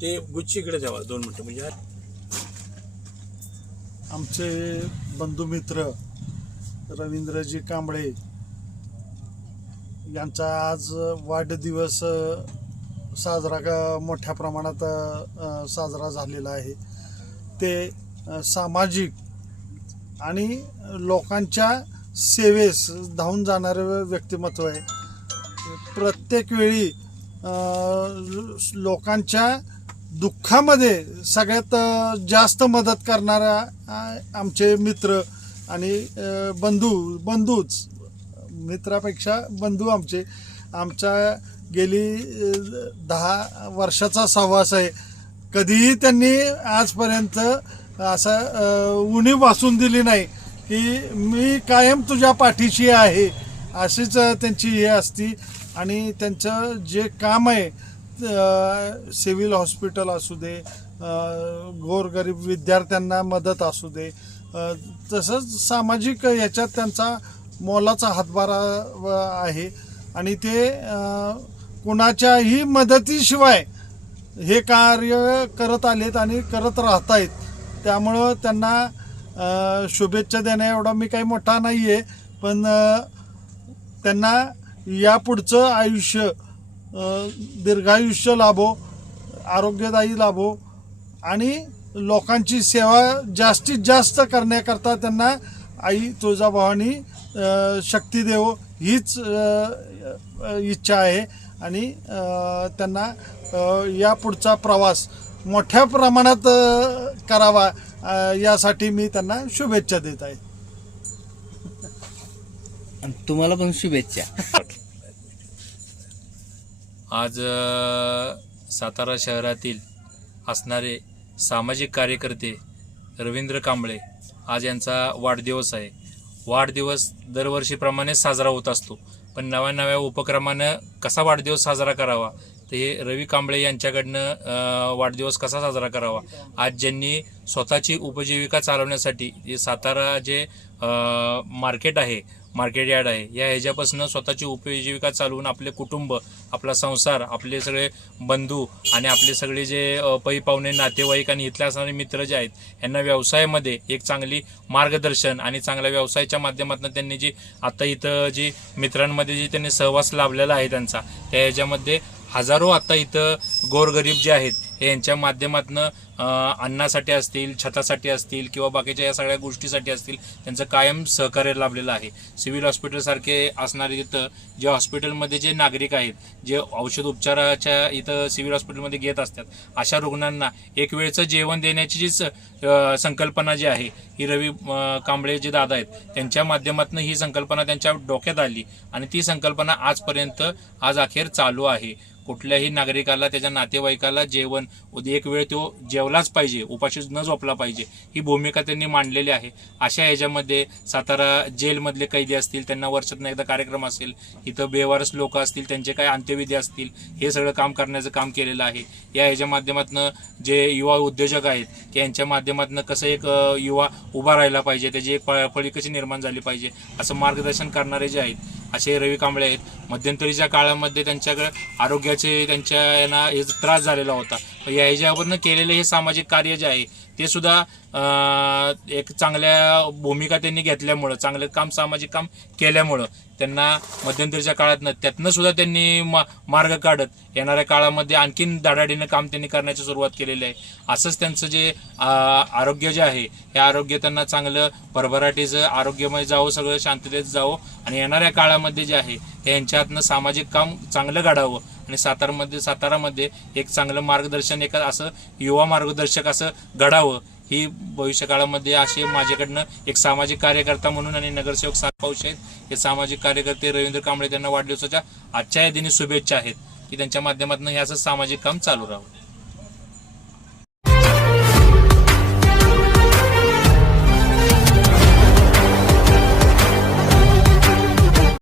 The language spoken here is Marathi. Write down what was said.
ते गुच्छीकडे जावा दोन मिनटं. म्हणजे आमचे बंधुमित्र रवींद्रजी कांबळे यांचा आज वाढदिवस साजरा का मोठ्या प्रमाणात साजरा झालेला आहे. ते सामाजिक आणि लोकांच्या सेवेस धावून जाणारं व्यक्तिमत्व आहे. प्रत्येक वेळी लोकांच्या दुःखामध्ये सगळ्यात जास्त मदत करणारा आमचे मित्र आणि बंधू बंधूच मित्रापेक्षा बंधू आमचे. आमच्या गेली दहा वर्षाचा सहवास आहे. कधीही त्यांनी आजपर्यंत असं उणीव भासून दिली नाही. की मी कायम तुझ्या पाठीशी आहे अशीच त्यांची हे असती. आणि त्यांचं जे काम आहे सिव्हिल हॉस्पिटल असू दे गोरगरीब विद्यार्थ्यांना मदत असू दे तसंच सामाजिक याच्यात त्यांचा मोलाचा हातभारा व आहे. आणि ते कुणाच्याही मदतीशिवाय हे कार्य करत आलेत आणि करत राहत आहेत त्यामुळं त्यांना शुभेच्छा देण्या एवढा मी काही मोठा नाही आहे पण त्यांना यापुढचं आयुष्य दीर्घायुष्य लाभो आरोग्यदायी लाभो आणि लोकांची सेवा जास्तीत जास्त करण्याकरता त्यांना आई तुळजाभवानी शक्ती देवो हीच इच्छा आहे आणि त्यांना या पुढचा प्रवास मोठ्या प्रमाणात करावा यासाठी मी त्यांना शुभेच्छा देत आहे. आणि तुम्हाला पण शुभेच्छा. आज सातारा शहरातील असणारे सामाजिक कार्यकर्ते रवींद्र कांबळे आज यांचा वाढदिवस आहे. वाढदिवस दरवर्षीप्रमाणे साजरा होत असतो. पण नव्या नव्या उपक्रमानं कसा वाढदिवस साजरा करावा ते रवी कांबळे यांच्याकडनं वाढदिवस कसा साजरा करावा? आज ज्यांनी स्वतःची उपजीविका चालवण्यासाठी जे सातारा जे मार्केट आहे मार्केट यार्ड आहे या ह्याच्यापासून स्वतःची उपजीविका चालवून आपले कुटुंब आपला संसार आपले सगळे बंधू आणि आपले सगळे जे अ, पै पाहुणे नातेवाईक आणि इथले असणारे मित्र जे आहेत यांना व्यवसायामध्ये एक चांगली मार्गदर्शन आणि चांगल्या व्यवसायाच्या माध्यमातून त्यांनी जी आता इथं जी मित्रांमध्ये जी त्यांनी सहवास लाभलेला आहे त्यांचा त्या ह्याच्यामध्ये हजारो आता इथं गोरगरीब जे आहेत हे यांच्या माध्यमातनं अन्नासाठी असतील छतासाठी असतील किंवा बाकीच्या या सगळ्या गोष्टीसाठी असतील त्यांचं कायम सहकार्य लाभलेलं आहे. सिव्हिल हॉस्पिटलसारखे असणारे इथं जे हॉस्पिटलमध्ये जे नागरिक आहेत जे औषध उपचाराच्या इथं सिव्हिल हॉस्पिटलमध्ये घेत असतात अशा रुग्णांना एक वेळचं जेवण देण्याची जी स- संकल्पना जी आहे ही रवी कांबळे जे दादा आहेत त्यांच्या माध्यमातून ही संकल्पना त्यांच्या डोक्यात आली आणि ती संकल्पना आजपर्यंत आज अखेर चालू आहे. कुठल्याही नागरिकाला त्याच्या नातेवाईकाला जेवण एक वेळ तो जेवलाच पाहिजे उपाशी न झोपला पाहिजे ही भूमिका त्यांनी मांडलेली आहे. अशा ह्याच्यामध्ये सातारा जेलमधले कैदी असतील त्यांना वर्षातून एकदा कार्यक्रम असेल इथं बेवारस लोक असतील त्यांचे काय अंत्यविधी असतील हे सगळं काम करण्याचं काम केलेलं आहे. या ह्याच्या माध्यमातून जे युवा उद्योजक आहेत की यांच्या माध्यमातून कसं एक युवा उभा राहिला पाहिजे त्याची एक फळी कशी निर्माण झाली पाहिजे असं मार्गदर्शन करणारे जे आहेत असे रवी कांबळे आहेत. मध्यंतरीच्या काळामध्ये त्यांच्याकडे आरोग्याचे त्यांच्या यांना त्रास झालेला होता. या ह्याच्यावरनं केलेले हे सामाजिक कार्य जे आहे ते सुद्धा एक चांगल्या भूमिका त्यांनी घेतल्यामुळं चांगलं काम सामाजिक काम केल्यामुळं त्यांना मध्यंतरीच्या काळातनं त्यातनं सुद्धा त्यांनी मा मार्ग काढत येणाऱ्या काळामध्ये आणखीन धडाडीनं काम त्यांनी करण्याची सुरुवात केलेली आहे. असंच त्यांचं जे आरोग्य जे आहे हे आरोग्य त्यांना चांगलं भरभराटीचं आरोग्यमय जावं सगळं शांततेत जावं आणि येणाऱ्या काळामध्ये जे आहे हे यांच्यातनं सामाजिक काम चांगलं घडावं आणि सातारामध्ये सातारामध्ये एक चांगलं मार्गदर्शन एक असं युवा मार्गदर्शक असं घडावं ही भविष्य काळामध्ये असे माझ्याकडनं एक सामाजिक कार्यकर्ता म्हणून आणि नगरसेवक सात आहेत हे सामाजिक कार्यकर्ते रवींद्र कांबळे त्यांना वाढदिवसाच्या आजच्या या दिनी शुभेच्छा आहेत की त्यांच्या माध्यमातून हे असं सामाजिक काम चालू राहावं.